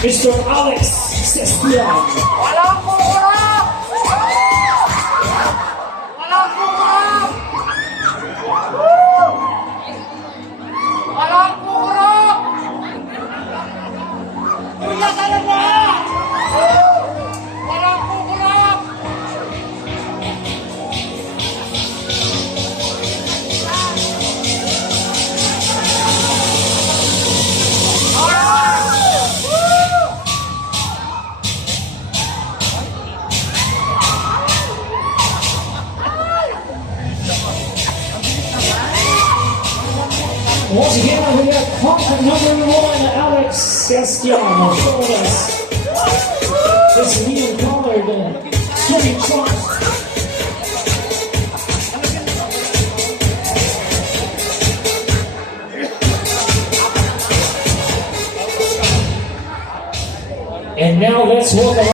Mr. Alex Sestian. Walang kukurap! Walang kukurap! Walang kukurap! Kuya talaga! Walang kukurap! Once again, we got contact number 1, Alex Sestian, showing us this neon colored swimming trunks. And now let's welcome